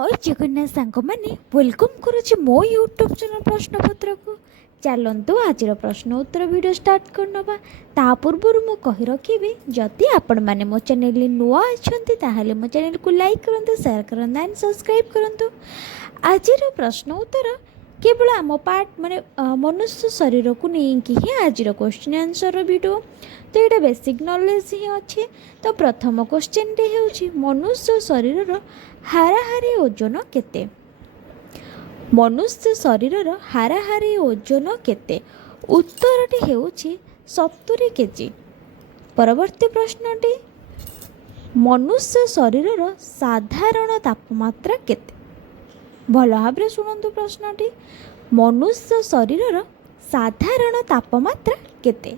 जय जगन्नाथ सांग मैंने वेलकम करुच्ची मो यूट्यूब चैनल प्रश्नपत्र को चलतु आज प्रश्न उत्तर वीडियो स्टार्ट करनवा ता पूर्व मु कहि रखिबे जदि आपण माने मो चैनल नुआ अछंती ताहाले मो चैनल को लाइक करंतु शेयर करंतु एंड सब्सक्राइब करंतु आज प्रश्न उत्तर केवल आम पार्ट माने मनुष्य शरीर को नहीं ही आज क्वेश्चन आंसर वीडियो तो ये बेसिक नॉलेज ही अच्छे। तो प्रथम क्वेश्चन टे होउची मनुष्य शरीर हाराहारी ओजन केते। मनुष्य शरीर हाराहारी ओजन केते उत्तरटी हेउची 70 केजी। परवर्ती प्रश्नटी मनुष्य शरीर साधारण तापमात्रा केते। भल भाव शुणु प्रश्नटी मनुष्य शरीर साधारण तापमात्रा केते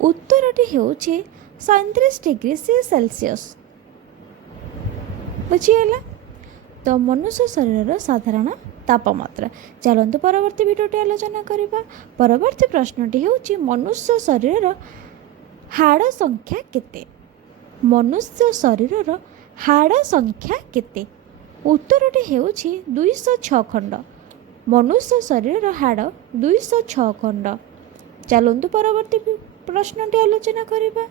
उत्तरटी हेउची 37 डिग्री सेल्सियस। बुझीगला तो मनुष्य शरीर साधारण तापमात्रा। चलतु परवर्ती भिडियोटी आलोचना करबा। परवर्ती प्रश्नटी हेउची मनुष्य शरीर हाड़ संख्या केते। मनुष्य शरीर हाड़ संख्या केते उत्तरटी हेउची 206 खंड। मनुष्य शरीर हाड़ 206 खंड। चलतु परवर्ती प्रश्नटी आलोचना करबा।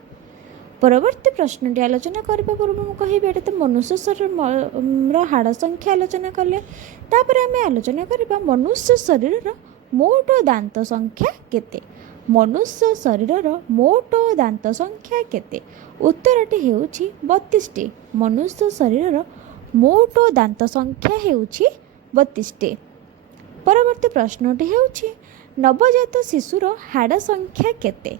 परवर्ती प्रश्नटी आलोचना करबा पूर्व मु कहिबे एटा तो मनुष्य शरीर हाड़ संख्या आलोचना कले तापर आमे आलोचना करबा मनुष्य शरीर मोट दांत संख्या केते। मनुष्य शरीर मोट दांत संख्या केते उत्तरटी हेउची 32 टी। मनुष्य शरीर मोट दांत संख्या हेउची 32 टी। परवर्ती प्रश्नटी हेउची नवजात शिशुर हाड़ संख्या केते।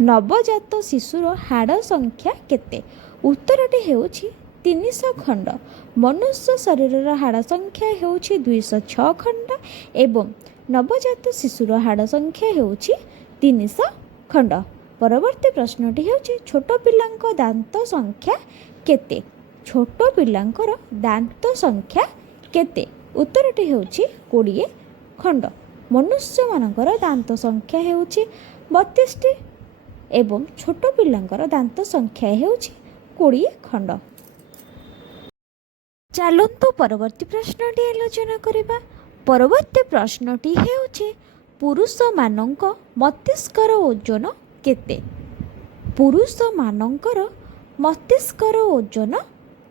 नवजात शिशुर हाड़ संख्या केते उत्तरटी हेउची 300 खंड। मनुष्य शरीर हाड़ संख्या हेउची 206 खंड एवं नवजात शिशुर हाड़ संख्या हेउची 300 खंड। परवर्ती प्रश्नटी हेउची छोट पिलांक दांत संख्या केते। छोट पिलांकर दांत संख्या केते उत्तरटी हेउची 20 खंड। मनुष्य मानकर दांत संख्या हेउची 32 टी एवं छोट पिलांकर दांत संख्या हेउची 20 खंड। चलतु परवर्ती प्रश्नटी आलोचना करबा। परवर्ती प्रश्नटी हेउची पुरुष मानक मस्तिष्कर ओजन केते। पुरुष मानकर मस्तिष्कर ओजन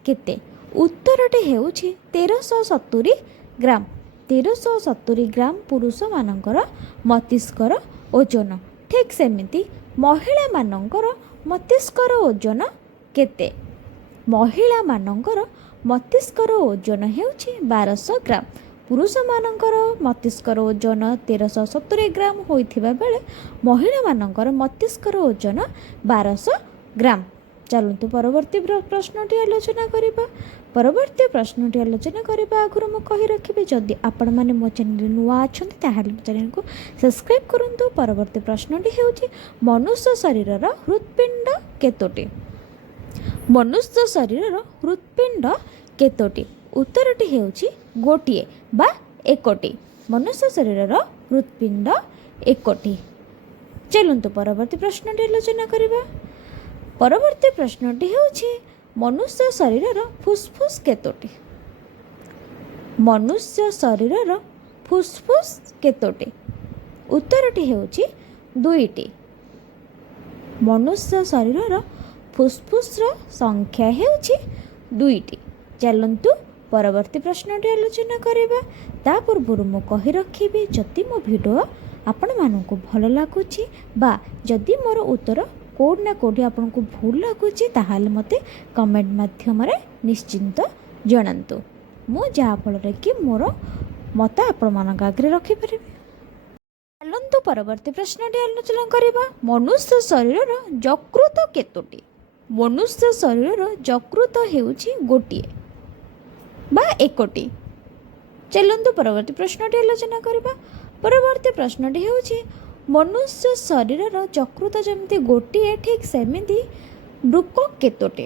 केते उत्तरटी हेउची 1370 ग्राम। 1370 ग्राम पुरुष मानकर मस्तिष्कर ओजन। ठीक सेमिति महिला मानकर मस्तिष्कर ओजन केते। महिला मानकर मस्तिष्कर ओजन हेउची 1200 ग्राम। पुरुष मानकर मस्तिष्कर ओजन 1370 ग्राम होइथिबा बेले महिला मानकर मस्तिष्कर ओजन 1200 ग्राम। चलतु परवर्ती प्रश्नटी आलोचना करबा। परवर्ती प्रश्नटी आलोचना करबा आगुरु मु कहि रखिबे जदि आपण माने मो चैनल नुआ अछंती ताहाले मो चैनल को सब्सक्राइब करंतु। परवर्ती प्रश्नटी हेउची मनुष्य शरीरर हृत्पिंड केतोटी। मनुष्य शरीरर हृत्पिंड केतोटी उत्तरटी हेउची गोटिए बा एकोटी। मनुष्य शरीरर हृत्पिंड एकोटी। चलंतु परवर्ती प्रश्नटी आलोचना करबा। परवर्ती प्रश्नटी हेउची मनुष्य शरीरर फुसफुस केतोटी। मनुष्य शरीरर फुसफुस केतोटी उत्तरटी हेउची 2टी। मनुष्य शरीरर फुसफुसर संख्या हेउची 2टी। चलंतु परवर्ती प्रश्नटी आलोचना करबा। ता पूर्व मु कहि रखिबे जदि मो वीडियो आपण मानकु भल लागुची बा जदि मोर उत्तर कोड ना कोडी आपन को भूल लागुची ताहाले मते कमेंट माध्यम रे निश्चिंत जणांतु। मु जा फल रे कि मोर मत आपण मानक आगरे रखि परिबे। चलंतु परवर्ती प्रश्नटी आलोचना करबा। मनुष्य शरीरर यकृत केतोटी। मनुष्य शरीरर यकृत हेउची गोटिए बा एकोटी। चलंतु परवर्ती प्रश्नटी आलोचना करबा। परवर्ती प्रश्नटी हेउची मनुष्य शरीरर यकृत जमती गोटिए ठीक सेमिति ब्रुकक केतोटी।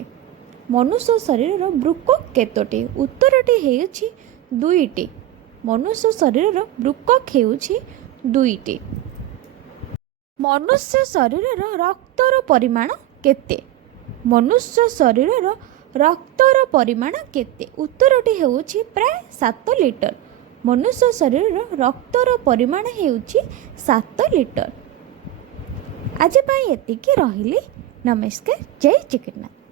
मनुष्य शरीरर ब्रुकक केतोटी उत्तरटी हेउची 2टी। मनुष्य शरीरर ब्रुकक हेउची 2टी। मनुष्य शरीरर रक्तर परिमाण केते। मनुष्य शरीरर ରକ୍ତର ପରିମାଣ କେତେ? ଉତ୍ତରଟି ହେଉଛି ପ୍ରାୟ 7 ଲିଟର। ମନୁଷ୍ୟ ଶରୀରର ରକ୍ତର ପରିମାଣ ହେଉଛି 7 ଲିଟର। ଆଜି ପାଇଁ ଏତିକି, ରହିଲି। ନମସ୍କାର। ଜୟ ଜଗନ୍ନାଥ।